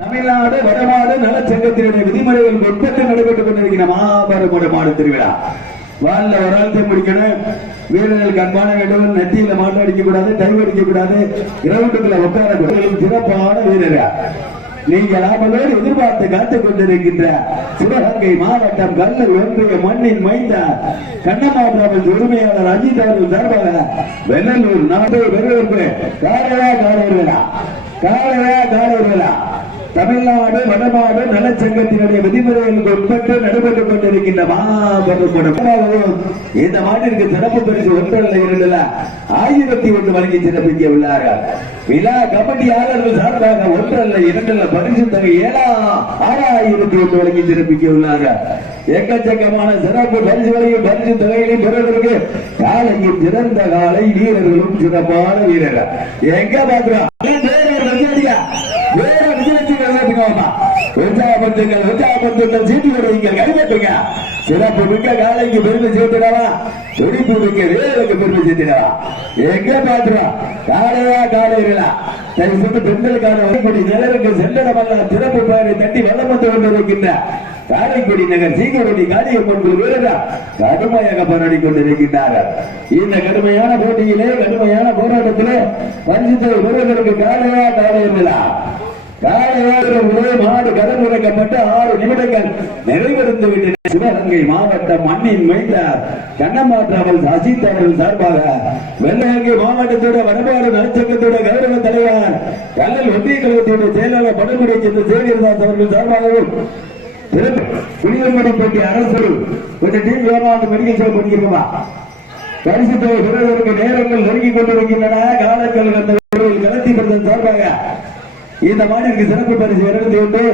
தமிழ்நாடு வடமாடு நலச்சங்கத்தினுடைய விதிமுறைகள் உட்பட்டு நடைபெற்றுக் கொண்டிருக்கிற மாபெரும் வடமாடு திருவிழா. வாழ்ல ஒரு முடிக்கணும். வீரர்களுக்கு அன்பான வேண்டும் நெத்தியில மாட்டு அடிக்க கூடாது டைம் அடிக்க கூடாது கிரவுண்டுக்குள்ள உட்கார கூடாது சிறப்பான வீரர்கள். நீங்கள் ஆவலோடு எதிர்பார்த்து காத்துக் கொண்டிருக்கின்ற சிவகங்கை மாவட்டம் கல்லூர் ஒன்றிய மண்ணின் மைந்த கண்ணமாபுரம் உரிமையாளர் அஜித் அவர்கள் சார்பாக வெள்ளலூர் நாடு வெறுவருக்கு காலையா காலையா காலையா காலையா தமிழ்நாடு வடநாடு நலச்சங்கத்தினுடைய விதிமுறைகளுக்கு உட்பட்டு நடைபெற்றுக் கொண்டிருக்கின்ற மாபெரும் இந்த மாட்டிற்கு சிறப்பு பரிசு ஒன்றல்ல ஆயிரத்தி ஒன்று வழங்கி சிறப்பிக்க உள்ளார்கள். விழா கபடியாளர்கள் சார்பாக ஒன்றல்ல இரண்டல்ல பரிசு தொகை ஏழா ஆறாயிரத்தி ஒன்று வழங்கி சிறப்பிக்க உள்ளார்கள். எக்கச்சக்கமான சிறப்பு பரிசுகளையும் பரிசு தொகைகளையும் பெறுவதற்கு காலையில் சிறந்த காலை வீரர்களும் சிறப்பான வீரர்கள். எங்க பாக்குறோம் உற்சாகப்படுத்துங்கள் உற்சாகப்படுத்துங்கள் சீட்டு விடுவீங்கள் கைதட்டுங்க சிறப்பு மிக்க காலைக்கு பெருமை சேர்த்துடவா? துடிப்பு மிக்க வேலுக்கு பெருமை சேர்த்துடவா? எங்க பாத்துறோம் காலையா காலையிலா தயவு செய்து பெண்களுக்கான வரக்கூடிய நிலருக்கு சிறப்பு பெயரை தட்டி வந்து கொண்டிருக்கின்ற காரைக்குடி நகர் காளியம்மன் வீரரா கடுமையாக போராடி கொண்டிருக்கின்றார்கள். இந்த கடுமையான போட்டியிலே கடுமையான போராட்டத்திலே பரிசுத்தை ஒருவருக்கு காலையா காலையிலா மாடு கதம் கதமுறைக்கப்பட்டு ஆறு நிமிடங்கள் நிறைவடைந்து விட்டன சிவகங்கை மாவட்ட மண்ணின் மைந்த கண்ணமாற்றாமல் அஜித் அவர்கள் சார்பாக வெள்ளகங்கை மாவட்டத்தோட வடபாடு நலச்சங்கத்தோட கௌரவ தலைவர் கல்லல் ஒன்றிய கழகத்தோட செயலாளர் படுகொலை சேர்ந்த சேவியர்தாஸ் அவர்கள் சார்பாகவும் குடியரமணிப்பட்டி அரசு கொஞ்சம் டீம் வேணும் மெடிக்கல் ஷாப் பண்ணிக்கிறோமா பரிசு தொகை பெறுவதற்கு நேரங்கள் நெருங்கிக் கொண்டிருக்கின்றன. காலக்கல் கலத்தி பிரதன் சார்பாக இந்த மாநிலக்கு சிறப்பு பரிசு இருபத்தி ஒன்று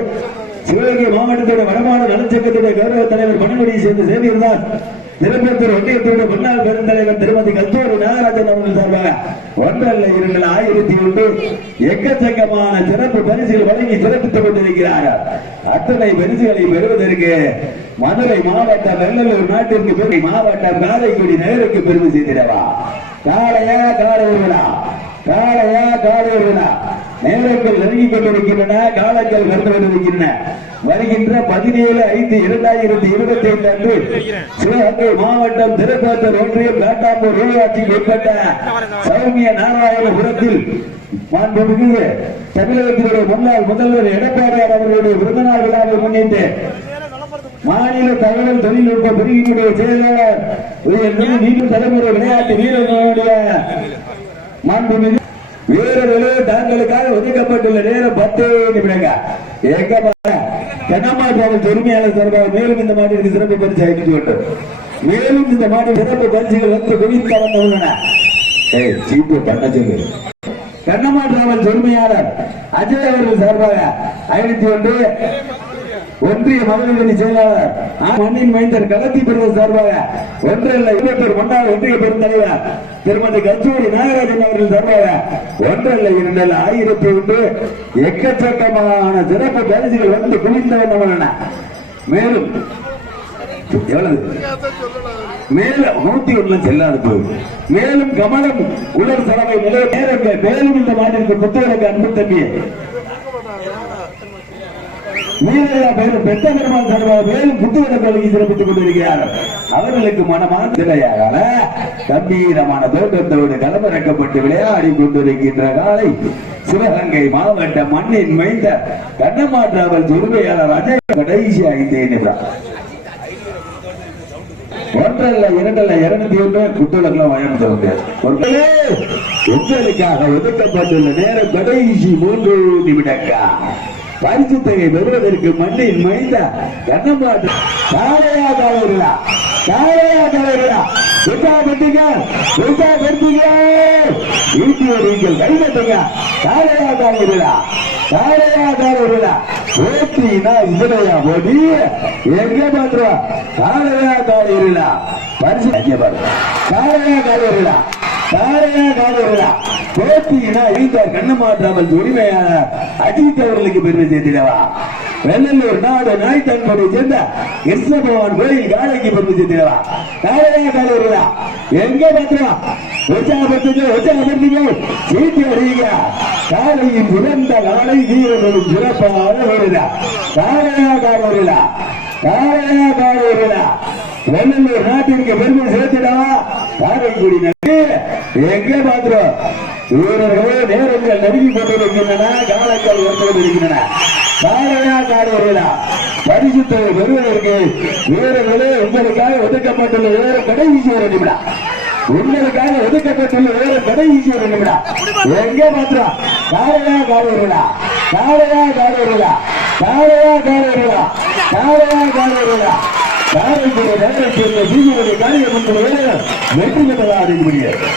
சிவகங்கை மாவட்டத்தோட வடமான நலச்சங்கத்துடைய கௌரவ தலைவர் பணிபுரியை சேர்ந்த சேவியர் திருப்பத்தூர் ஒன்றியத்துடைய முன்னாள் பெருந்தலைவர் திருமதி கத்தூர் நாகராஜன் அவர்கள் சார்பாக ஒன்றல்ல இரண்டு ஆயிரத்தி ஒன்று எக்கச்சக்கமான சிறப்பு பரிசுகள் வழங்கி சிறப்பித்துக் கொண்டிருக்கிறார்கள் அத்தனை பரிசுகளை பெறுவதற்கு மதுரை மாவட்டம் வெள்ளலூர் நாட்டிற்கு பெருமை மாவட்டம் காரைக்குடி நகருக்கு பெருமை செய்திடவா காளையா காலை விழா காளையா காலை விழா நேரங்கள் நெருங்கிக் கொண்டிருக்கின்றன காலங்கள் கடந்து கொண்டிருக்கின்றன. வருகின்ற பதினேழு ஐந்து இரண்டாயிரத்தி இருபத்தி ஐந்து அன்று சிவகங்கை மாவட்டம் திருப்பத்தூர் ஒன்றியம் காட்டாம்பூர் ஊராட்சிக்கு உட்பட்ட சௌமிய நாராயணபுரத்தில் மாண்புமிகு தமிழகத்தினுடைய முன்னாள் முதல்வர் எடப்பாடியார் அவர்களுடைய பிறந்தநாள் விழாவை முன்னிட்டு மாநில தகவல் தொழில்நுட்ப பிரிவினுடைய செயலாளர் நீண்ட தலைமுறை விளையாட்டு வீரர்களுடைய மாண்புமிகு வீரர்களே தங்களுக்காக ஒதுக்கப்பட்டுள்ள நேரம் பத்து நிமிடங்க. எங்க கண்ணம்மாட்டாளர் உரிமையாளர் சார்பாக மேலும் இந்த மாட்டிற்கு சிறப்பு பரிசு ஐநூத்தி கொண்டு மேலும் இந்த மாட்டில் சிறப்பு பரிசுகள் வந்து குவித்து வந்து உள்ளன ஏய் சீட்டு பண்ண சொல்லு. கண்ணம்மா டிராவல்ஸ் உரிமையாளர் அஜய் அவர்கள் சார்பாக ஐநூத்தி ஒன்று ஒன்றிய மகளிரணி செயலாளர் மண்ணின் மைந்தர் களத்தி பிரிவு சார்பாக ஒன்றில் இருபத்தொரு முன்னாள் ஒன்றிய பெருந்தலைவர் திருமதி கச்சூரி நாகராஜன் அவர்கள் சார்பாக ஒன்றல்ல இரண்டில் ஆயிரத்தி ஒன்று எக்கச்சக்கமான சிறப்பு பரிசுகள் வந்து குவிந்த வண்ணம் மேலும் எவ்வளவு? மேல நூத்தி ஒண்ணுல செல்லாது போகுது. மேலும் கமலம் உலர் சலவை நிலைய மேலும் இந்த மாநிலக்கு புத்தகருக்கு அன்பு தம்பியை மீனவரா பேரும் பெத்த பெருமாள் சார்பாக மேலும் புத்தக கல்வி சிறப்பித்துக் கொண்டிருக்கிறார்கள் அவர்களுக்கு மனமான திரையாக கம்பீரமான தோட்டத்தோடு களமிறக்கப்பட்டு விளையாடி கொண்டிருக்கின்ற காலை சிவகங்கை மாவட்ட மண்ணின் மைந்த கண்ணமாற்றாவல் உரிமையாளர் அஜய் கடைசி ஐந்து நிமிடம் ஒன்றல்ல இரண்டல்ல இருநூத்தி ஒன்று குட்டுகளுக்கெல்லாம் வயம் சொல்ல முடியாது உங்களுக்காக ஒதுக்கப்பட்டுள்ள நேரம் கடைசி மூன்று நிமிடங்கா பரிசுத்தையை பெறுவதற்கு மண்ணில் மைந்த கண்ணம்பாட்டு காளையா காலையா காளையா காலையா உற்சாகப்படுத்துங்க உற்சாகப்படுத்துங்க வீட்டில் நீங்கள் கைதட்டுங்க. காளையா காலையா காளையா காலையா போட்டினா இதுலையா போடி எங்க பாத்துருவா காலையா காலையா பரிசு எங்க பாரு காளையா காலையா காளையா பேட்டியினா இழிந்த கண்ணமாட்டாமல் உரிமையாளர் அஜித்தவர்களுக்கு பெருமை சேர்த்திடவா? வெள்ளலூர் நாடு நாய் தன்கோடு சேர்ந்த கிருஷ்ணபவான் கோயில் காலைக்கு பெருமை சேர்த்திடவா? காலையா காலையா எங்க பாத்திரம்? உற்சாகப்படுத்துங்க உற்சாகப்படுத்துங்க. சீட்டி அறியுங்க காலையின் சிறந்த காலை வீரர்களும் சிறப்பாக வருதா காலையா காலையா காலையா காலையா வெள்ளலூர் நாட்டிற்கு பெருமை சேர்த்திடவா? காரைக்குடி எங்கே பாத்திரம்? வீரர்களே நேரங்கள் நெருங்கி கொண்டிருக்கின்றன காலங்கள் வந்து கொண்டிருக்கின்றன காரணா காடுவீரா பரிசு தொகை பெறுவதற்கு வீரர்களே உங்களுக்காக ஒதுக்கப்பட்டுள்ள வேறு கடைசி ஒரு நிமிடம் உங்களுக்காக ஒதுக்கப்பட்டுள்ள வேறு கடைசி ஒரு நிமிடம் எங்கே மாத்திரம் காரணா காடுவீரா காரணா காடுவீரா காரணா காடுவீரா காரணா காடுவீரா காரைக்குடி நகரத்தில் பிஜேபி காரியம் வெற்றி பெற்றதாக அறிவிக்கிறது